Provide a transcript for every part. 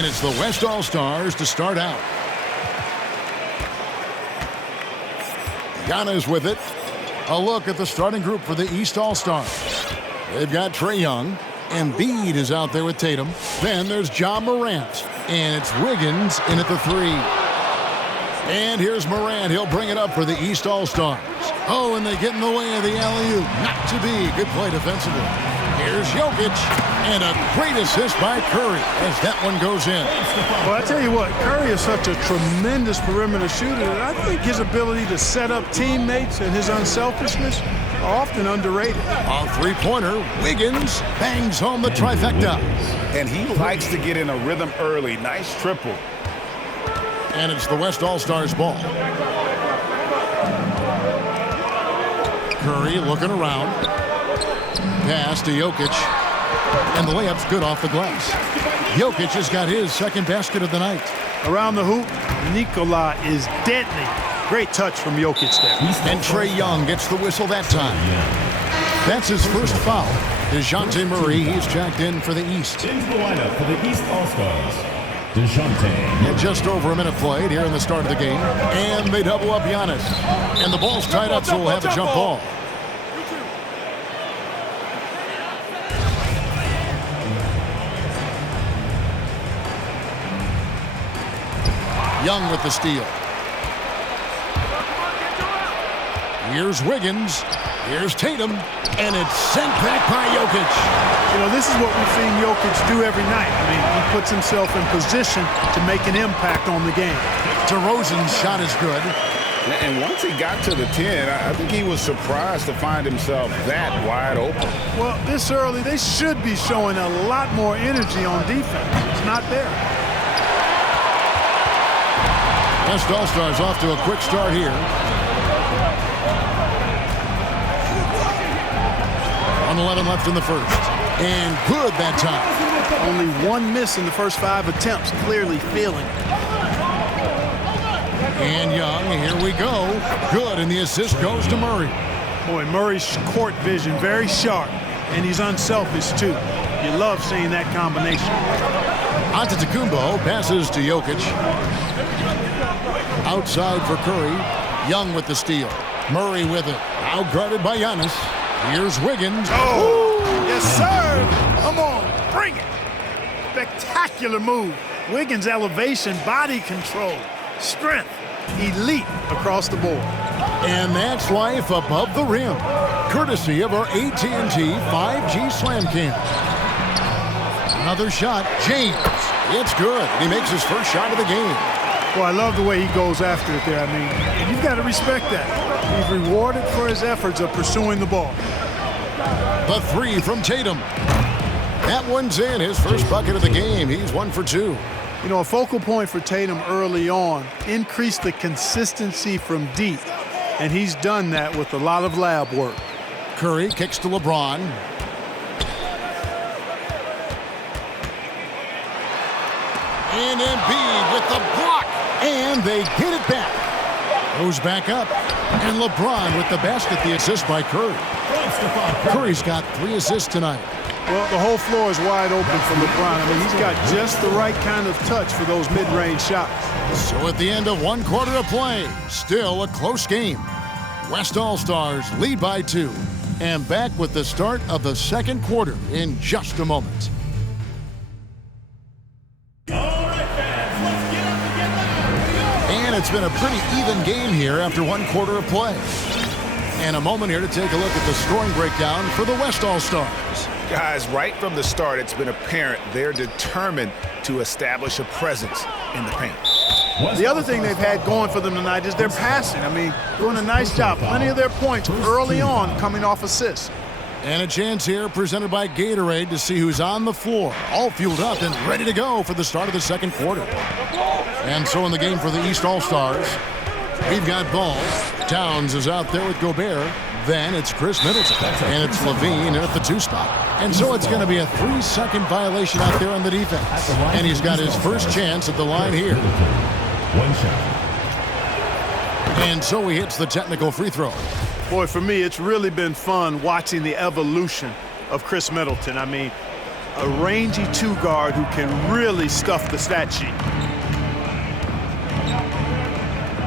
And it's the West All-Stars to start out. Giannis with it. A look at the starting group for the East All-Stars. They've got Trae Young. Embiid is out there with Tatum. Then there's Ja Morant. And it's Wiggins in at the 3. And here's Morant. He'll bring it up for the East All-Stars. Oh, and they get in the way of the alley-oop. Not to be. Good play defensively. Here's Jokic. And a great assist by Curry as that one goes in. Well, I tell you what, Curry is such a tremendous perimeter shooter, and I think his ability to set up teammates and his unselfishness are often underrated. A three-pointer. Wiggins bangs home the trifecta. And he likes to get in a rhythm early. Nice triple. And it's the West All-Stars ball. Curry looking around. Pass to Jokic. And the layup's good off the glass. Jokic has got his second basket of the night. Around the hoop, Nikola is deadly. Great touch from Jokic there. And Trae Young gets the whistle that time. That's his first foul. DeJounte Murray, he's checked in for the East. Into the lineup for the East All-Stars, DeJounte. And just over a minute played here in the start of the game. And they double up Giannis. And the ball's tied up, so we'll have a jump ball. Young with the steal. Here's Wiggins. Here's Tatum. And it's sent back by Jokic. You know, this is what we've seen Jokic do every night. I mean, he puts himself in position to make an impact on the game. DeRozan's shot is good. And once he got to the 10, I think he was surprised to find himself that wide open. Well, this early, they should be showing a lot more energy on defense. It's not there. West All-Stars off to a quick start here. 1:11 left in the first. And good that time. Only one miss in the first 5 attempts. Clearly feeling it. And Young, here we go. Good, and the assist goes to Murray. Boy, Murray's court vision very sharp, and he's unselfish too. You love seeing that combination. Antetokounmpo passes to Jokic. Outside for Curry. Young with the steal. Murray with it. Out guarded by Giannis. Here's Wiggins. Oh, yes, sir. Come on, bring it. Spectacular move. Wiggins' elevation, body control, strength, elite across the board. And that's life above the rim. Courtesy of our AT&T 5G Slam Cam. Another shot. James. It's good. He makes his first shot of the game. Well, I love the way he goes after it there. I mean, you've got to respect that. He's rewarded for his efforts of pursuing the ball. The 3 from Tatum. That one's in. His first bucket of the game. He's 1 for 2. You know, a focal point for Tatum early on, increase the consistency from deep. And he's done that with a lot of lab work. Curry kicks to LeBron. And Embiid with the block. And they get it back. Goes back up. And LeBron with the basket, the assist by Curry. Curry's got 3 assists tonight. Well, the whole floor is wide open for LeBron. I mean, he's got just the right kind of touch for those mid-range shots. So at the end of 1 quarter of play, still a close game. West All-Stars lead by 2. And back with the start of the second quarter in just a moment. And it's been a pretty even game here after 1 quarter of play. And a moment here to take a look at the scoring breakdown for the West All-Stars. Guys, right from the start, it's been apparent they're determined to establish a presence in the paint. The other thing they've had going for them tonight is their passing. I mean, doing a nice job. Plenty of their points early on coming off assists. And a chance here presented by Gatorade to see who's on the floor, all fueled up and ready to go for the start of the second quarter. And so in the game for the East All-Stars, we've got Ball. Towns is out there with Gobert. Then it's Chris Middleton. And it's Levine at the 2 spot. And so it's going to be a 3-second violation out there on the defense. And he's got his first chance at the line here. 1 shot. And so he hits the technical free throw. Boy, for me, it's really been fun watching the evolution of Chris Middleton. I mean, a rangy two-guard who can really stuff the stat sheet.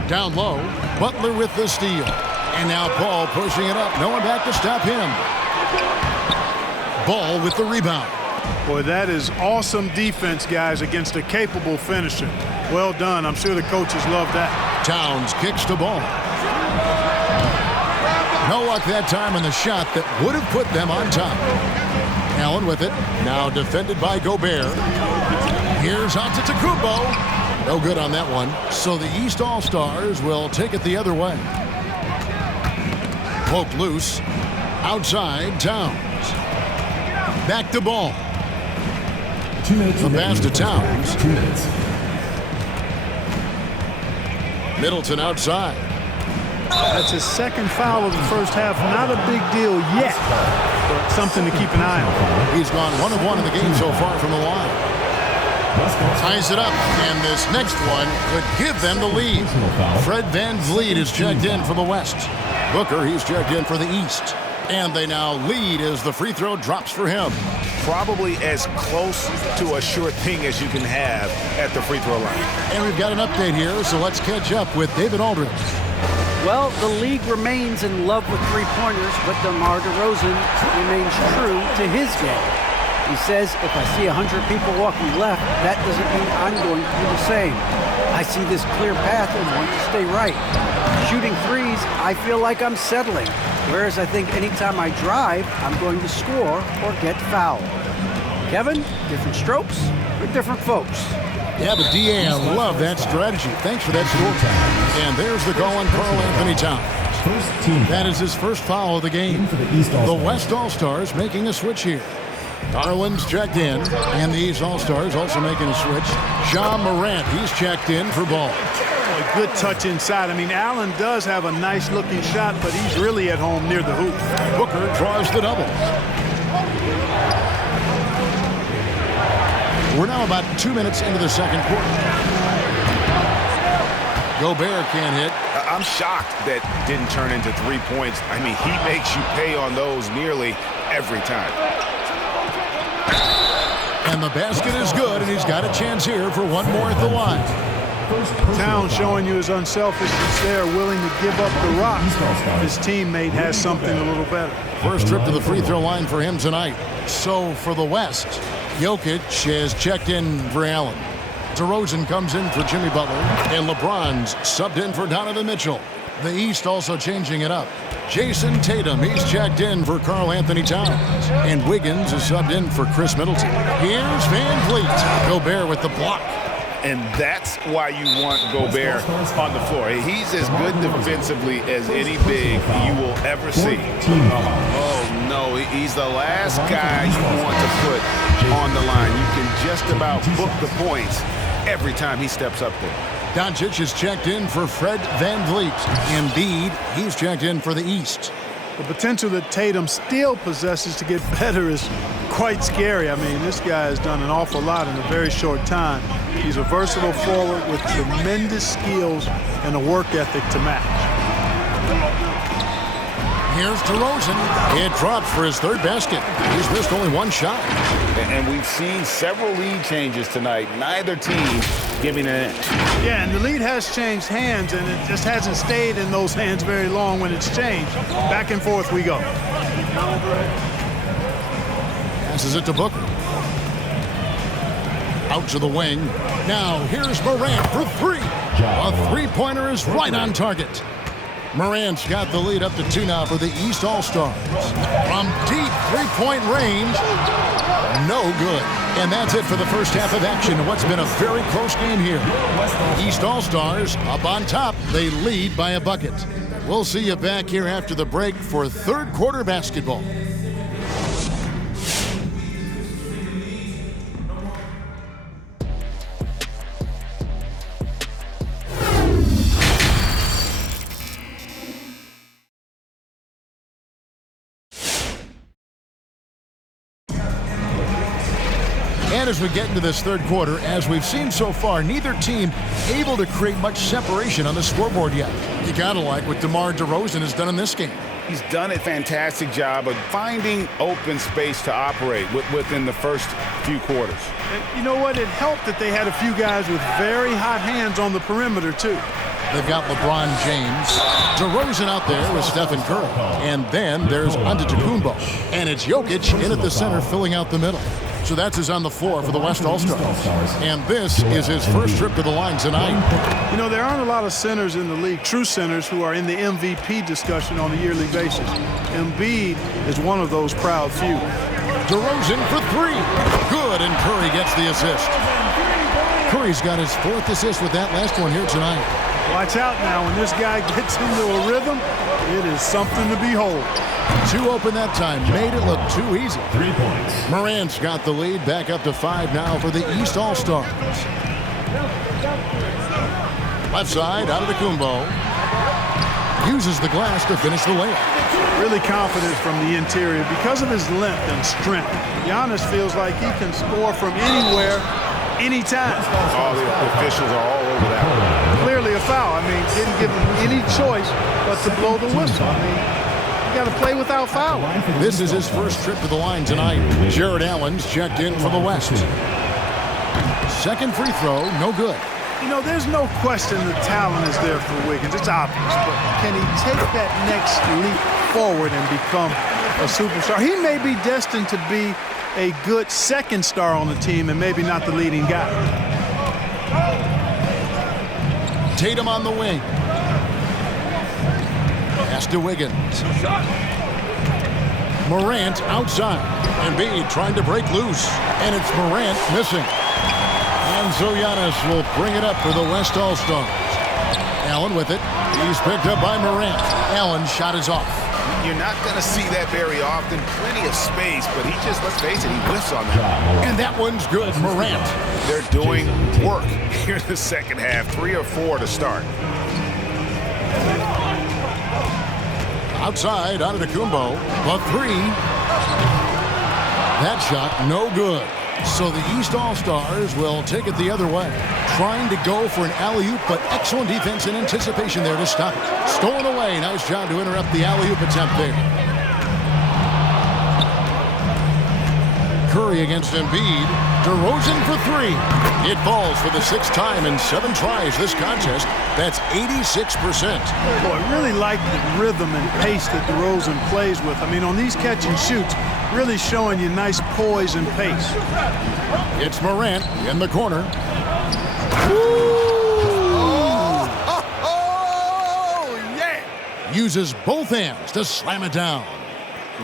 Down low, Butler with the steal. And now Ball pushing it up. No one back to stop him. Ball with the rebound. Boy, that is awesome defense, guys, against a capable finisher. Well done. I'm sure the coaches love that. Towns kicks to Ball. No luck that time on the shot that would have put them on top. Allen with it. Now defended by Gobert. Here's Antetokounmpo. No good on that one. So the East All-Stars will take it the other way. Poked loose. Outside, Towns. Back to Ball. 2 minutes. The pass to Towns. 2 minutes. Middleton outside. That's his second foul of the first half. Not a big deal yet, but something to keep an eye on. He's gone 1 of 1 in the game so far from the line. Ties it up, and this next one could give them the lead. Fred VanVleet is checked in for the West. Booker, he's checked in for the East. And they now lead as the free throw drops for him. Probably as close to a sure thing as you can have at the free throw line. And we've got an update here, so let's catch up with David Aldridge. Well, the league remains in love with three-pointers, but DeMar DeRozan remains true to his game. He says, if I see 100 people walking left, that doesn't mean I'm going to do the same. I see this clear path and want to stay right. Shooting threes, I feel like I'm settling. Whereas I think anytime I drive, I'm going to score or get fouled. Kevin, different strokes for different folks. Yeah, but D.A., I love that strategy. Thanks for that score. And there's the call on Karl Anthony Towns. That is his first foul of the game. The West All-Stars making a switch here. Garland's checked in, and the East All-Stars also making a switch. Ja Morant, he's checked in for Ball. A good touch inside. I mean, Allen does have a nice-looking shot, but he's really at home near the hoop. Booker draws the double. We're now about 2 minutes into the second quarter. Gobert can't hit. I'm shocked that didn't turn into 3 points. I mean, he makes you pay on those nearly every time. And the basket is good, and he's got a chance here for one more at the line. Towns showing you his unselfishness there, willing to give up the rock. His teammate has something a little better. First trip to the free throw line for him tonight. So for the West, Jokic has checked in for Allen. DeRozan comes in for Jimmy Butler, and LeBron's subbed in for Donovan Mitchell. The East also changing it up. Jason Tatum, he's checked in for Karl Anthony Towns. And Wiggins is subbed in for Chris Middleton. Here's VanVleet. Gobert with the block. And that's why you want Gobert on the floor. He's as good defensively as any big you will ever see. Oh, no, he's the last guy you want to put on the line. You can just about book the points every time he steps up there. Doncic is checked in for Fred VanVleet. Embiid, he's checked in for the East. The potential that Tatum still possesses to get better is quite scary. I mean, this guy has done an awful lot in a very short time. He's a versatile forward with tremendous skills and a work ethic to match. Here's DeRozan. It drops for his third basket. He's missed only one shot. And we've seen several lead changes tonight. Neither team giving an inch. Yeah, and the lead has changed hands, and it just hasn't stayed in those hands very long when it's changed. Back and forth we go. Passes it to Booker. Out to the wing. Now here's Morant for three. A three-pointer is right on target. Morant's got the lead up to 2 now for the East All-Stars. From deep three-point range, no good. And that's it for the first half of action in what's been a very close game here. East All-Stars up on top. They lead by a bucket. We'll see you back here after the break for third quarter basketball. And as we get into this third quarter, as we've seen so far, neither team able to create much separation on the scoreboard yet. You gotta like what DeMar DeRozan has done in this game. He's done a fantastic job of finding open space to operate within the first few quarters. And you know what? It helped that they had a few guys with very hot hands on the perimeter, too. They've got LeBron James, DeRozan out there with Stephen Curry, and then there's Antetokounmpo, and it's Jokic in at the center filling out the middle. So that's his on the floor for the West All-Stars. And this is his first trip to the line tonight. You know, there aren't a lot of centers in the league, true centers, who are in the MVP discussion on a yearly basis. Embiid is one of those proud few. DeRozan for three. Good, and Curry gets the assist. Curry's got his fourth assist with that last one here tonight. Watch out now. When this guy gets into a rhythm, it is something to behold. Two open that time. Made it look too easy. 3 points. Morant's got the lead. Back up to 5 now for the East All-Stars. Left side, Antetokounmpo. Uses the glass to finish the layup. Really confident from the interior because of his length and strength. Giannis feels like he can score from anywhere, anytime. All the officials are all over that one. Clearly a foul. I mean, didn't give him any choice but to blow the whistle. I mean, you got to play without fouling. This is his first trip to the line tonight. Jared Allen's checked in for the West. Second free throw, no good. You know, there's no question the talent is there for Wiggins. It's obvious. But can he take that next leap forward and become a superstar? He may be destined to be a good second star on the team and maybe not the leading guy. Tatum on the wing. Pass to Wiggins. Morant outside. Embiid trying to break loose. And it's Morant missing. And so Giannis will bring it up for the West All-Stars. Allen with it. He's picked up by Morant. Allen's shot is off. You're not going to see that very often. Plenty of space, but he just, let's face it, he whiffs on that. And that one's good. Morant. They're doing work here in the second half. 3 or 4 to start. Outside, Antetokounmpo, but 3. That shot, no good. So the East All-Stars will take it the other way. Trying to go for an alley-oop, but excellent defense and anticipation there to stop it. Stolen away. Nice job to interrupt the alley-oop attempt there. Curry against Embiid. DeRozan for 3. It falls for the 6th time in 7 tries this contest. That's 86%. Boy, I really like the rhythm and pace that DeRozan plays with. I mean, on these catch and shoots, really showing you nice poise and pace. It's Morant in the corner. Oh, yeah! Uses both hands to slam it down.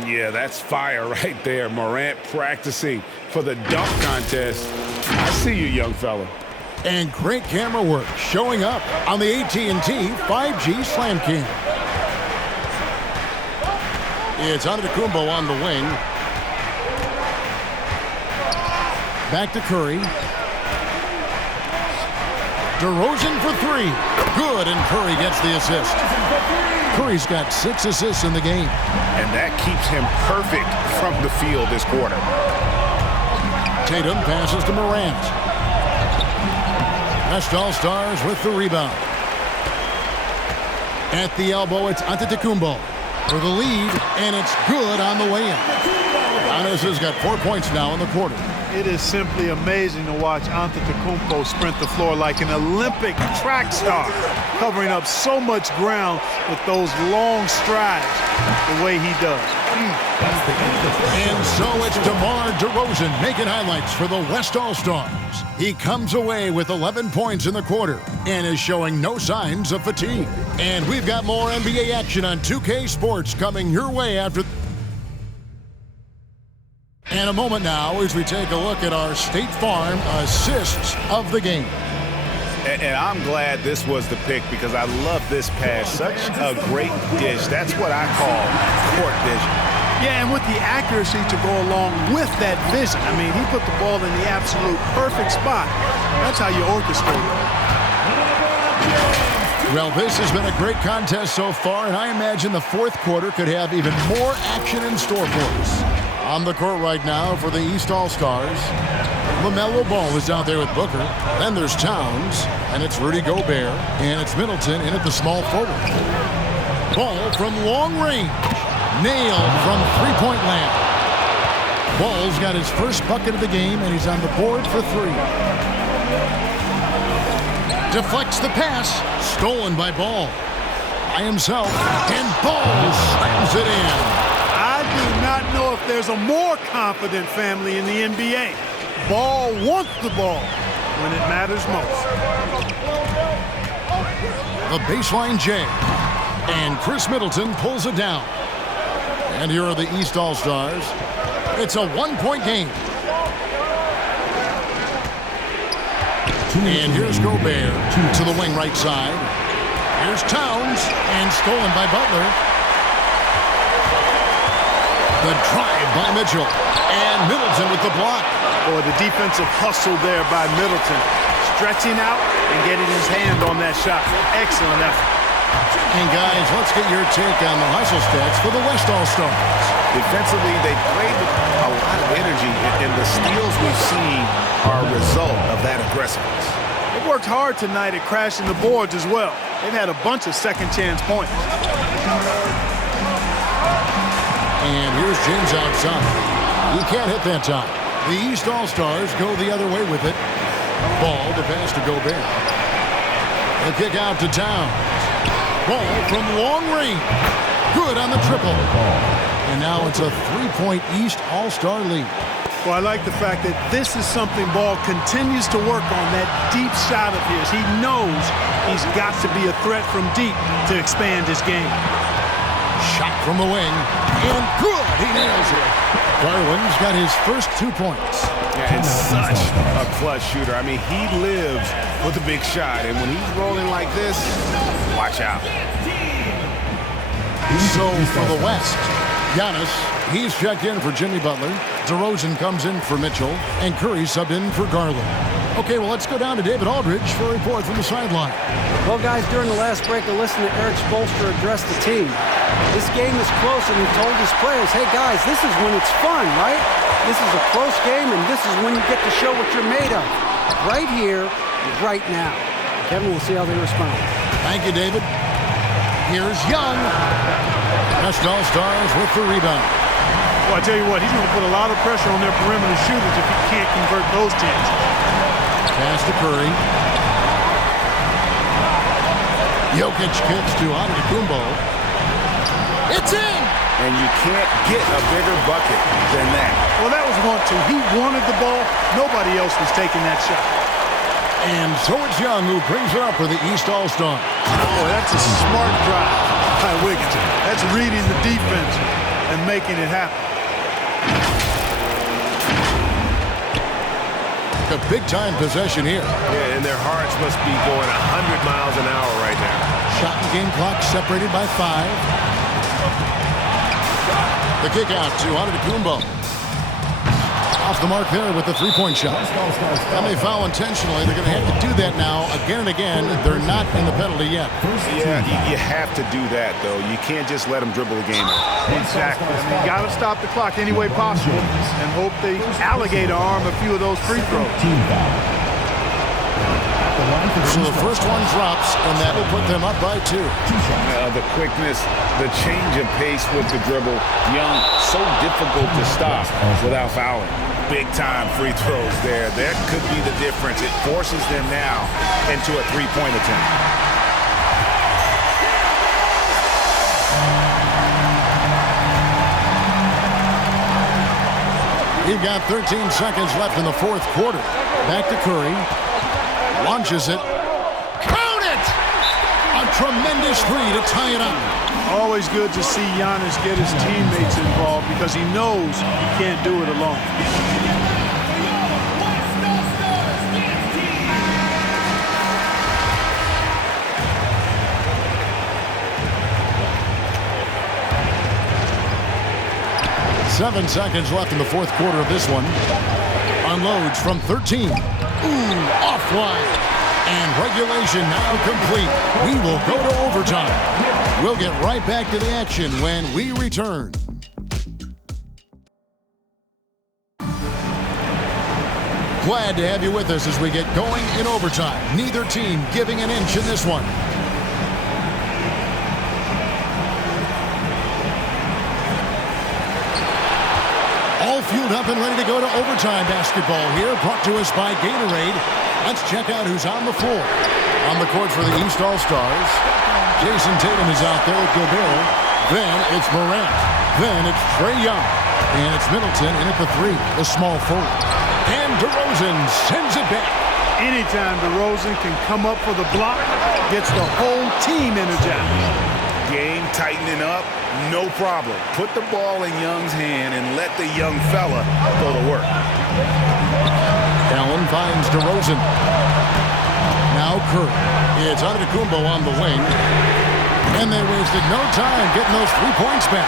Yeah, that's fire right there. Morant practicing for the dunk contest. I see you, young fella. And great camera work showing up on the AT&T 5G Slam Cam. It's Antetokounmpo on the wing. Back to Curry. DeRozan for 3. Good, and Curry gets the assist. Curry's got 6 assists in the game. And that keeps him perfect from the field this quarter. Tatum passes to Morant. West All-Stars with the rebound. At the elbow, it's Antetokounmpo for the lead, and it's good on the way in. Giannis has got 4 points now in the quarter. It is simply amazing to watch Antetokounmpo sprint the floor like an Olympic track star, covering up so much ground with those long strides the way he does. And so it's DeMar DeRozan making highlights for the West All-Stars. He comes away with 11 points in the quarter and is showing no signs of fatigue. And we've got more NBA action on 2K Sports coming your way after... And a moment now as we take a look at our State Farm assists of the game. And I'm glad this was the pick because I love this pass. Such a great dish. That's what I call court vision. Yeah, and with the accuracy to go along with that vision. I mean, he put the ball in the absolute perfect spot. That's how you orchestrate it. Well, this has been a great contest so far, and I imagine the fourth quarter could have even more action in store for us. On the court right now for the East All-Stars, LaMelo Ball is out there with Booker. Then there's Towns, and it's Rudy Gobert, and it's Middleton in at the small forward. Ball from long range. Nailed from three-point land. Ball's got his first bucket of the game, and he's on the board for three. Deflects the pass. Stolen by Ball. By himself. And Ball slams it in. I do not know if there's a more confident family in the NBA. Ball wants the ball when it matters most. The baseline J. And Chris Middleton pulls it down. And here are the East All-Stars. It's a one-point game. And here's Gobert to the wing right side. Here's Towns, and stolen by Butler. The drive by Mitchell. And Middleton with the block. Boy, the defensive hustle there by Middleton. Stretching out and getting his hand on that shot. Excellent effort. And guys, let's get your take on the hustle stats for the West All-Stars. Defensively, they played with a lot of energy, and the steals we've seen are a result of that aggressiveness. They worked hard tonight at crashing the boards as well. They've had a bunch of second-chance points. And here's James outside. He can't hit that time. The East All-Stars go the other way with it. Ball to pass to Gobert. The kick out to Towns. Ball from long range. Good on the triple. And now it's a three-point East All-Star lead. Well, I like the fact that this is something Ball continues to work on, that deep shot of his. He knows he's got to be a threat from deep to expand his game. Shot from the wing. And good. He nails it. Garland's got his first 2 points. Yeah, and such a clutch shooter. I mean, he lives with a big shot, and when he's rolling like this, watch out. So for the West, Giannis, he's checked in for Jimmy Butler. DeRozan comes in for Mitchell, and Curry subbed in for Garland. Okay, well, let's go down to David Aldridge for a report from the sideline. Well, guys, during the last break, I listened to Eric Spoelstra address the team. This game is close, and he told his players, hey, guys, this is when it's fun, right? This is a close game, and this is when you get to show what you're made of. Right here, right now. Kevin, we'll see how they respond. Thank you, David. Here's Young. West All-Stars with the rebound. Well, I tell you what, he's going to put a lot of pressure on their perimeter shooters if he can't convert those chances. Pass to Curry. Jokic kicks to Antetokounmpo. It's in! And you can't get a bigger bucket than that. Well, that was 1-2. He wanted the ball. Nobody else was taking that shot. And so it's Young who brings it up for the East All-Star. Boy, that's a smart drive by Wiggins. That's reading the defense and making it happen. A big-time possession here. Yeah, and their hearts must be going 100 miles an hour right now. Shot and game clock separated by 5. The kick out to Antetokounmpo. Off the mark there with the three-point shot. And they foul intentionally. They're going to have to do that now again and again. They're not in the penalty yet. Yeah, you have to do that, though. You can't just let them dribble the game out. Exactly. I mean, you got to stop the clock any way possible and hope they alligator arm a few of those free throws. So the first one drops, and that'll put them up by 2. The quickness, the change of pace with the dribble. Young, so difficult to stop without fouling. Big-time free throws there. That could be the difference. It forces them now into a three-point attempt. You've got 13 seconds left in the fourth quarter. Back to Curry. Launches it. Count it! A tremendous three to tie it up. Always good to see Giannis get his teammates involved because he knows he can't do it alone. Seven seconds left in the fourth quarter of this one. Unloads from 13. Offline. And regulation now complete. We will go to overtime. We'll get right back to the action when we return. Glad to have you with us as we get going in overtime. Neither team giving an inch in this one. All fueled up and ready to go to overtime basketball here, brought to us by Gatorade. Let's check out who's on the floor. On the court for the East All-Stars, Jason Tatum is out there with Gobert. Then it's Morant. Then it's Trae Young. And it's Middleton in at the 3, the small forward. And DeRozan sends it back. Anytime DeRozan can come up for the block, gets the whole team energized. Game tightening up, no problem. Put the ball in Young's hand and let the young fella go to work. Allen finds DeRozan. Now Curry. It's Antetokounmpo on the wing. And they wasted no time getting those 3 points back.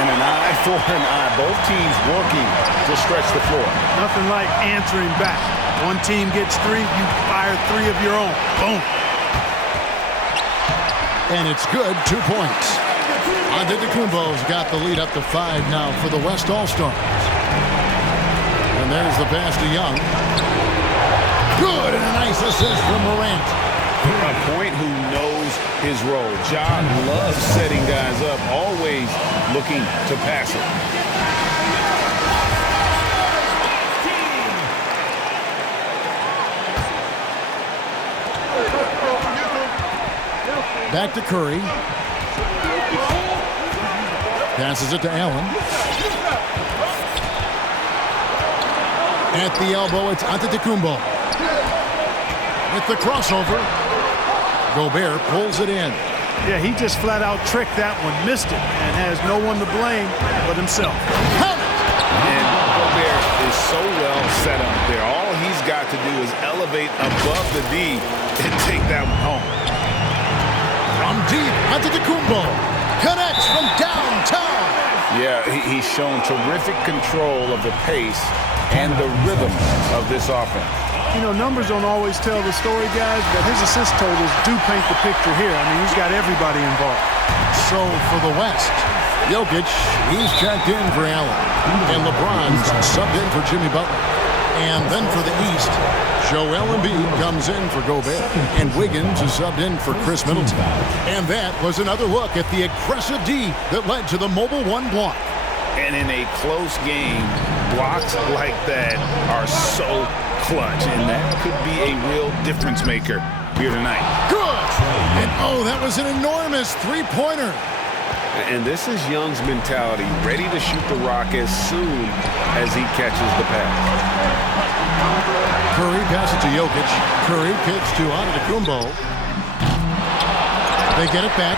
And an eye for an eye. Both teams working to stretch the floor. Nothing like answering back. One team gets 3, you fire 3 of your own. Boom. And it's good, 2 points. Antetokounmpo's got the lead up to 5 now for the West All-Stars. And there's the pass to Young. Good, and a nice assist from Morant. A point who knows his role. Ja loves setting guys up, always looking to pass it. Back to Curry. Passes it to Allen. At the elbow, it's Antetokounmpo. With the crossover, Gobert pulls it in. Yeah, he just flat out tricked that one, missed it, and has no one to blame but himself. And Gobert is so well set up there. All he's got to do is elevate above the D and take that one home. From deep, Antetokounmpo connects from downtown. Yeah, he's shown terrific control of the pace and the rhythm of this offense. You know, numbers don't always tell the story, guys, but his assist totals do paint the picture here. I mean, he's got everybody involved. So for the West, Jokic, he's checked in for Allen. And LeBron's subbed in for Jimmy Butler. And then for the East, Joel Embiid comes in for Gobert. And Wiggins is subbed in for Chris Middleton. And that was another look at the aggressive D that led to the Mobile One block. And in a close game, blocks like that are so clutch, and that could be a real difference maker here tonight. Good! And oh, that was an enormous three-pointer. And this is Young's mentality, ready to shoot the rock as soon as he catches the pass. Curry passes to Jokic. Curry kicks to Antetokounmpo. They get it back.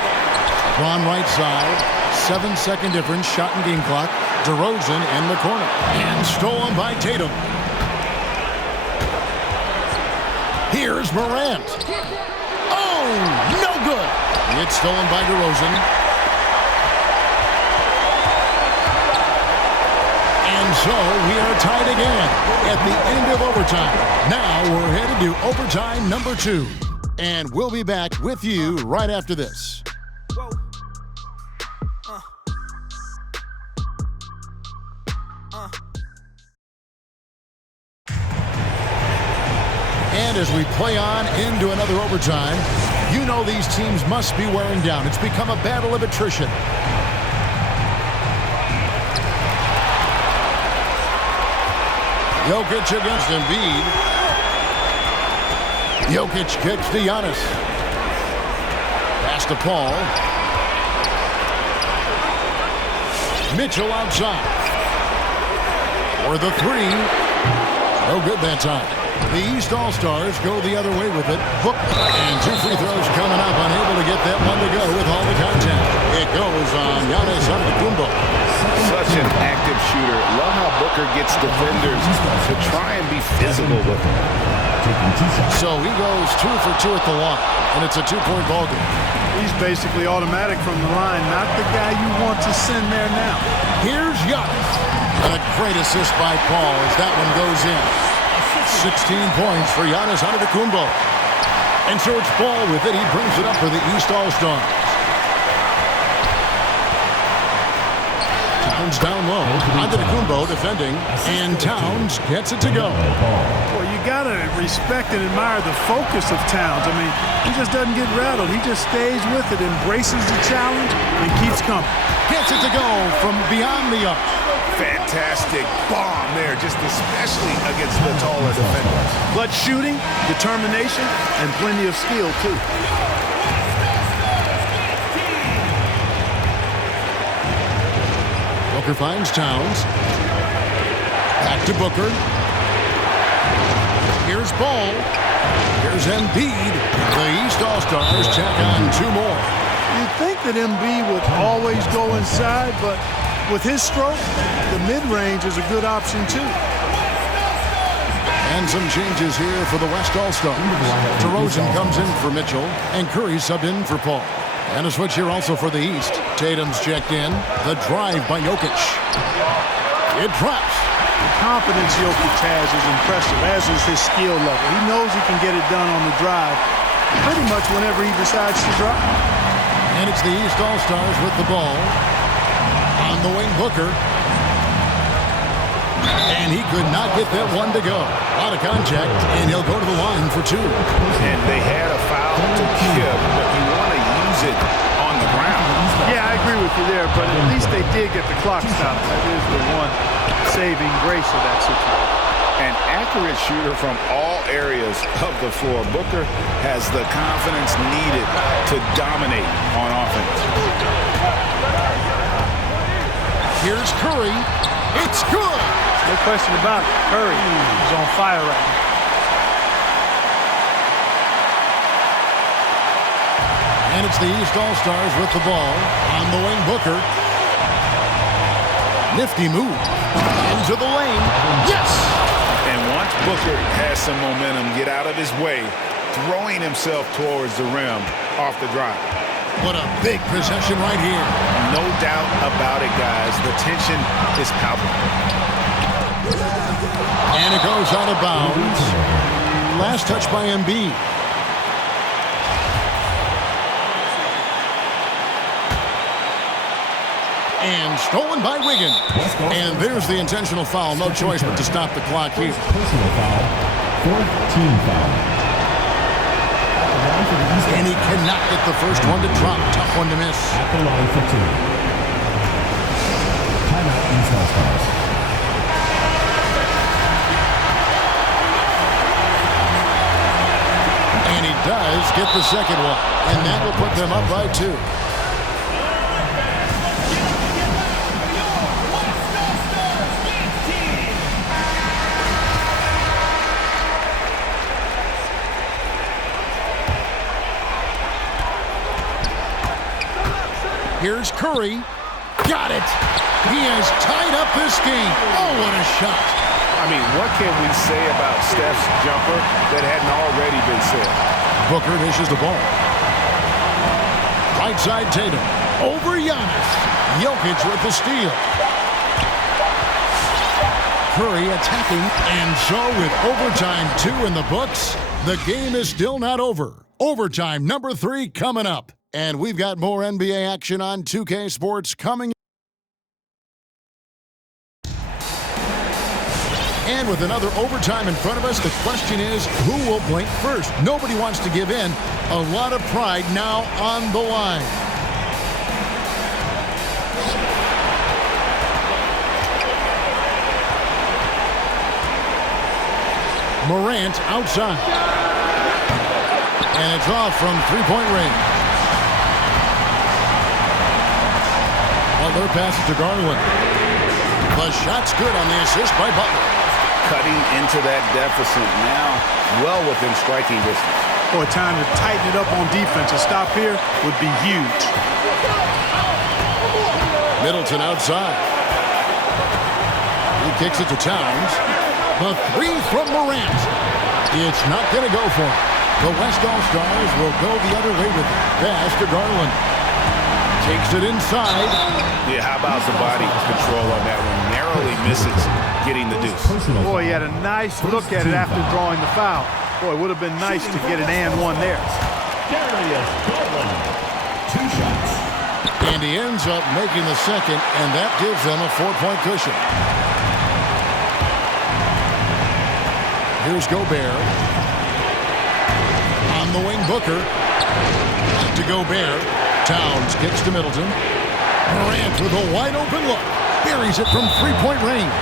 Ron right side. 7-second difference, shot and game clock. DeRozan in the corner. And stolen by Tatum. Here's Morant. Oh, no good. It's stolen by DeRozan. And so we are tied again at the end of overtime. Now we're headed to overtime number 2. And we'll be back with you right after this. And as we play on into another overtime, you know these teams must be wearing down. It's become a battle of attrition. Jokic against Embiid. Jokic kicks to Giannis. Pass to Paul. Mitchell outside. For the 3. No good that time. The East All-Stars go the other way with it. Hook and 2 free throws coming up. Unable to get that one to go with all the contact. It goes on Giannis Antetokounmpo. Such an active shooter. Love how Booker gets defenders to try and be physical with him. So he goes 2 for 2 at the line, and it's a 2-point ball game. He's basically automatic from the line, not the guy you want to send there now. Here's Giannis. And a great assist by Paul as that one goes in. 16 points for Giannis Antetokounmpo. And so it's Paul with it. He brings it up for the East All-Stars. Towns down low. Antetokounmpo defending. And Towns gets it to go. Well, you got to respect and admire the focus of Towns. I mean, he just doesn't get rattled. He just stays with it, embraces the challenge, and keeps coming. Gets it to go from beyond the arc. Fantastic bomb there, just especially against the taller defender. Clutch shooting, determination, and plenty of skill, too. Booker finds Towns. Back to Booker. Here's Ball. Here's Embiid. The East All-Stars tack on 2 more. You'd think that Embiid would always go inside, but with his stroke, the mid-range is a good option, too. And some changes here for the West All-Stars. DeRozan comes in for Mitchell, and Curry subbed in for Paul. And a switch here also for the East. Tatum's checked in. The drive by Jokic. It drops. The confidence Jokic has is impressive, as is his skill level. He knows he can get it done on the drive pretty much whenever he decides to drive. And it's the East All-Stars with the ball. On the wing, Booker. And he could not get that one to go. Out of contact, and he'll go to the line for 2. And they had a foul to give, but you want to use it on the ground. Yeah, I agree with you there, but at least they did get the clock stopped. That is the one saving grace of that situation. An accurate shooter from all areas of the floor. Booker has the confidence needed to dominate on offense. Here's Curry. It's good. No question about it. Curry is on fire right now. And it's the East All-Stars with the ball. On the wing, Booker. Nifty move. Into the lane. Yes! And once Booker has some momentum, get out of his way, throwing himself towards the rim off the drive. What a big possession right here. No doubt about it, guys. The tension is palpable. And it goes out of bounds. Last touch by Embiid. And stolen by Wiggins. And there's the intentional foul. No choice but to stop the clock here. Personal foul. 14 foul. And he cannot get the first one to drop. Tough one to miss. At the line for 2. Timeout, East All-Stars. And he does get the second one. And that will put them up by 2. Here's Curry. Got it. He has tied up this game. Oh, what a shot. I mean, what can we say about Steph's jumper that hadn't already been said? Booker dishes the ball. Right side Tatum. Over Giannis. Jokic with the steal. Curry attacking. And so with overtime 2 in the books, the game is still not over. Overtime number 3 coming up. And we've got more NBA action on 2K Sports coming. And with another overtime in front of us, the question is, who will blink first? Nobody wants to give in. A lot of pride now on the line. Morant outside. And it's off from three-point range. Butler passes to Garland. The shot's good on the assist by Butler. Cutting into that deficit now, well within striking distance. Boy, time to tighten it up on defense. A stop here would be huge. Middleton outside. He kicks it to Towns. The 3 from Morant. It's not going to go for him. The West All-Stars will go the other way with it. Pass to Garland. Takes it inside. Yeah, how about the body control on that one? Narrowly misses getting the deuce. Boy, he had a nice look at it after drawing the foul. Boy, it would have been nice to get an and one there. Darius Garland. 2 shots. And he ends up making the second, and that gives them a 4-point cushion. Here's Gobert. On the wing, Booker. Back to Gobert. Towns kicks to Middleton. Morant with a wide open look. buries it from three-point range.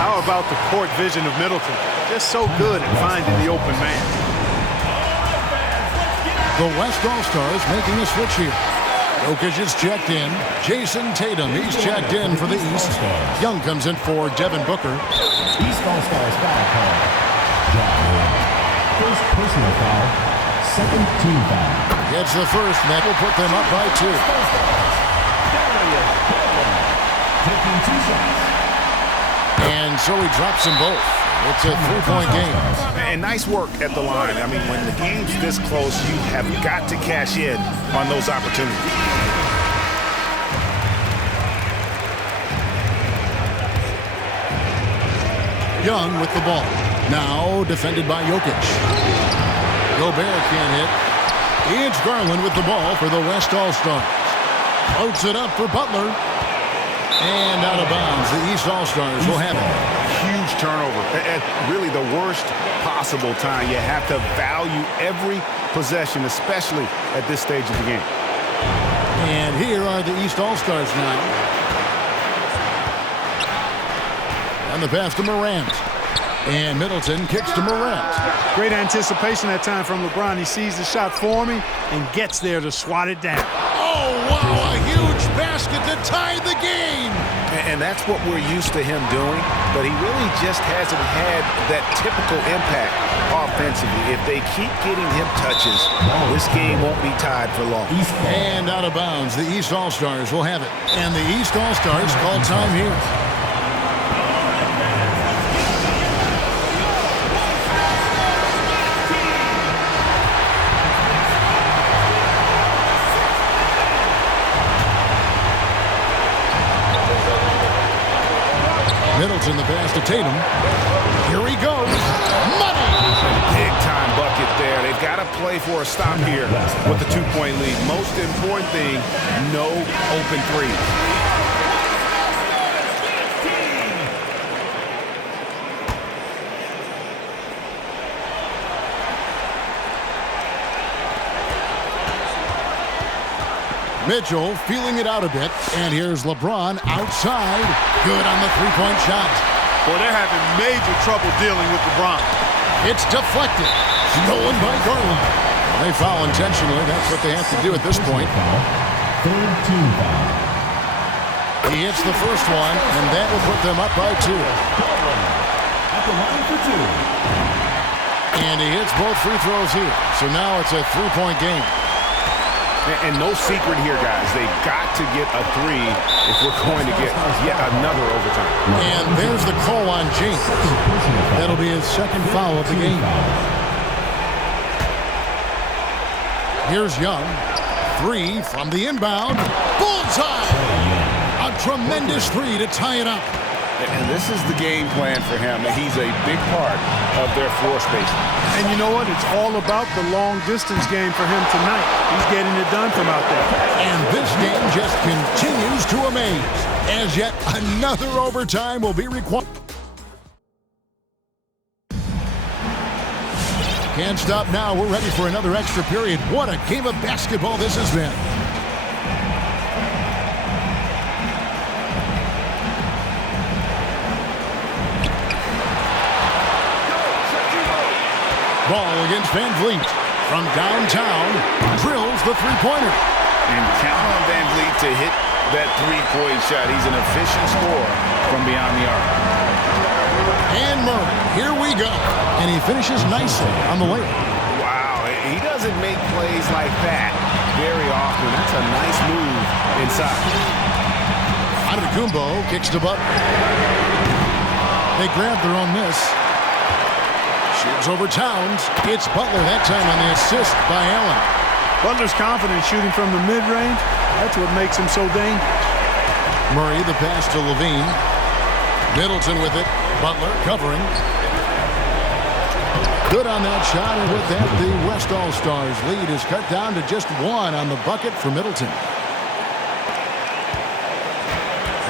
How about the court vision of Middleton? Just so good at finding the open man. The West All-Stars making a switch here. Jokic is checked in. Jason Tatum, he's checked in for the East. Young comes in for Devin Booker. East All-Stars foul call. First personal foul. Second team foul. Gets the first, and that will put them up by 2. Taking 2 shots. And so he drops them both. It's a three-point game. And nice work at the line. I mean, when the game's this close, you have got to cash in on those opportunities. Young with the ball. Now defended by Jokic. Gobert can't hit. It's Garland with the ball for the West All-Stars. Floats it up for Butler. And out of bounds. The East All-Stars will have it. Huge turnover at really the worst possible time. You have to value every possession, especially at this stage of the game. And here are the East All-Stars now. And the pass to Morant. And Middleton kicks to Morant. Great anticipation that time from LeBron. He sees the shot forming and gets there to swat it down. Oh, wow, a huge basket to tie the game. And that's what we're used to him doing, but he really just hasn't had that typical impact offensively. If they keep getting him touches, this game won't be tied for long. And out of bounds, the East All-Stars will have it. And the East All-Stars call time here. Middleton, the pass to Tatum. Here he goes. Money! Big-time bucket there. They've got to play for a stop here with the 2-point lead. Most important thing, no open threes. Mitchell feeling it out a bit. And here's LeBron outside. Good on the three-point shot. Well, they're having major trouble dealing with LeBron. It's deflected. Stolen by Garland. They foul intentionally. That's what they have to do at this point. Third team foul. He hits the first one, and that will put them up by 2. At the line for 2. And he hits both free throws here. So now it's a three-point game. And no secret here, guys. They've got to get a 3 if we're going to get yet another overtime. And there's the call on James. That'll be his second foul of the game. Here's Young. 3 from the inbound. Bullseye! A tremendous 3 to tie it up. And this is the game plan for him. He's a big part of their floor spacing. And you know what? It's all about the long-distance game for him tonight. He's getting it done from out there. And this game just continues to amaze, as yet another overtime will be required. Can't stop now. We're ready for another extra period. What a game of basketball this has been. Ball against Van Vliet. From downtown, drills the three-pointer. And count on Van Vliet to hit that three-point shot. He's an efficient scorer from beyond the arc. And Murray, here we go. And he finishes nicely on the layup. Wow, he doesn't make plays like that very often. That's a nice move inside. Antetokounmpo kicks to Butler. They grab their own miss. Shoots over Towns. It's Butler that time on the assist by Allen. Butler's confident shooting from the mid-range. That's what makes him so dangerous. Murray, the pass to Levine. Middleton with it. Butler covering. Good on that shot, and with that, the West All-Stars lead is cut down to just 1 on the bucket for Middleton.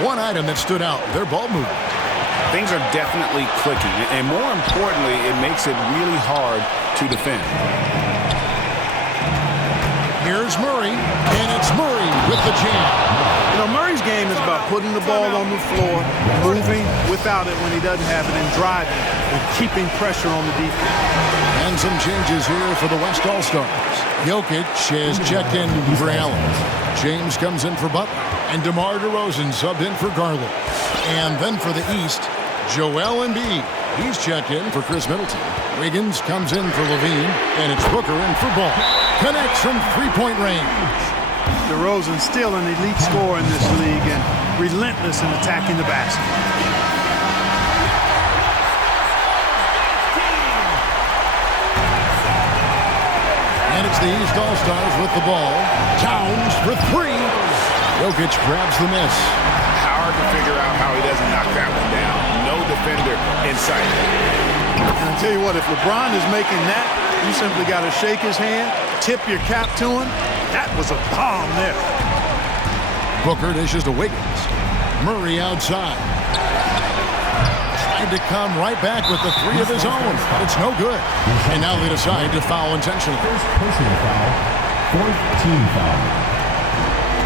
One item that stood out, their ball movement. Things are definitely clicking, and more importantly, it makes it really hard to defend. Here's Murray, and it's Murray with the jam. You know, Murray's game is about putting the ball on the floor, moving without it when he doesn't have it, and driving and keeping pressure on the defense. And some changes here for the West All-Stars. Jokic has checked in for Allen. James comes in for Butler. And DeMar DeRozan subbed in for Garland. And then for the East, Joel Embiid. He's checked in for Chris Middleton. Wiggins comes in for Levine. And it's Booker in for Ball. Connects from three-point range. DeRozan still an elite scorer in this league and relentless in attacking the basket. And it's the East All-Stars with the ball. Towns for three. Jokic grabs the miss. Hard to figure out how he doesn't knock that one down. No defender in sight. And I tell you what, if LeBron is making that, you simply got to shake his hand, tip your cap to him. That was a bomb there. Booker dishes to Wiggins. Murray outside. Tried to come right back with the three of his own. It's no good. And now they decide to foul intentionally. First personal foul, fourth team foul.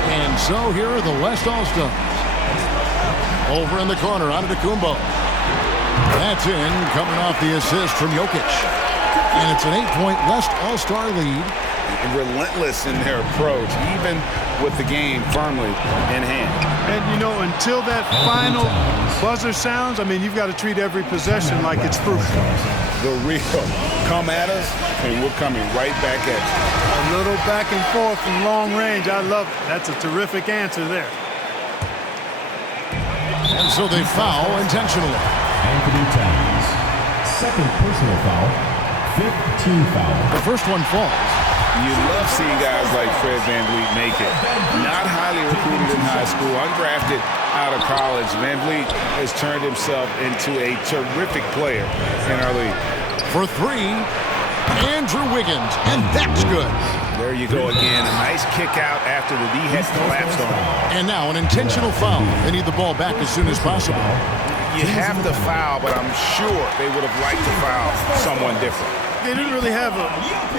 And so here are the West All-Stars. Over in the corner, Antetokounmpo. That's in, coming off the assist from Jokic. And it's an 8-point West All-Star lead. Relentless in their approach, even with the game firmly in hand. And, you know, until that final buzzer sounds, I mean, you've got to treat every possession like it's crucial. The real come at us, and we're coming right back at you. A little back and forth from long range. I love it. That's a terrific answer there. And so they foul intentionally. Anthony Towns, second personal foul, fifth team foul. The first one falls. You love seeing guys like Fred VanVleet make it. Not highly recruited in high school, undrafted out of college. VanVleet has turned himself into a terrific player in our league. For three, Andrew Wiggins, and that's good. There you go again. A nice kick out after the D had collapsed on him. And now an intentional foul. They need the ball back as soon as possible. You have to foul, but I'm sure they would have liked to foul someone different. They didn't really have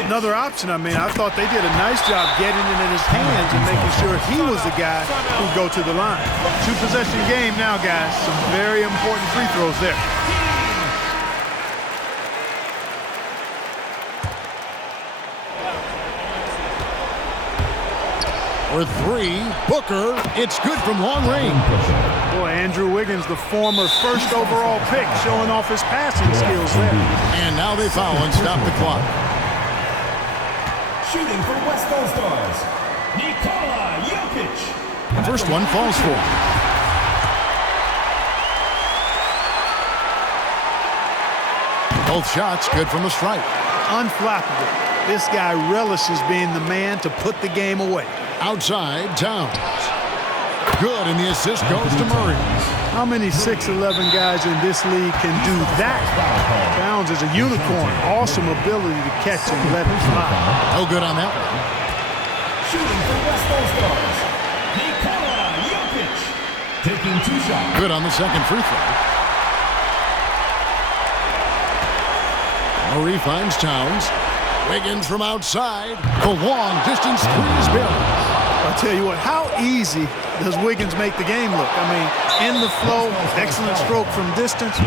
another option. I mean, I thought they did a nice job getting it in his hands and making sure he was the guy who'd go to the line. Two-possession game now, guys. Some very important free throws there. For three, Booker, it's good from long range. Boy, Andrew Wiggins, the former first overall pick, showing off his passing skills there. And now they foul and stop the clock. Shooting for West All-Stars, Nikola Jokic. The first one falls for him. Both shots good from the stripe. Unflappable. This guy relishes being the man to put the game away. Outside, Towns. Good, and the assist goes to Murray. How many 6'11" guys in this league can do that? Towns is a unicorn. Awesome ability to catch and let it fly. No good on that one. Shooting for West All-Stars, Nikola Jokic. Taking two shots. Good on the second free throw. Murray finds Towns. Wiggins from outside. The long distance three is buried. I'll tell you what, how easy does Wiggins make the game look? I mean, in the flow, excellent stroke from distance.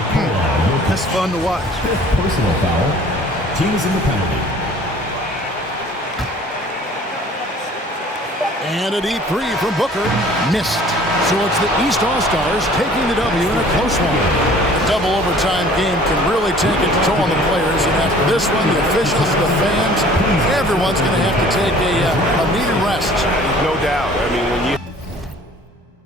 That's fun to watch. Personal foul. Team is in the penalty. And a deep three from Booker. Missed. So it's the East All-Stars taking the W in a close one. A double overtime game can really take its toll on the players. And after this one, the officials, the fans, everyone's going to have to take a needed rest.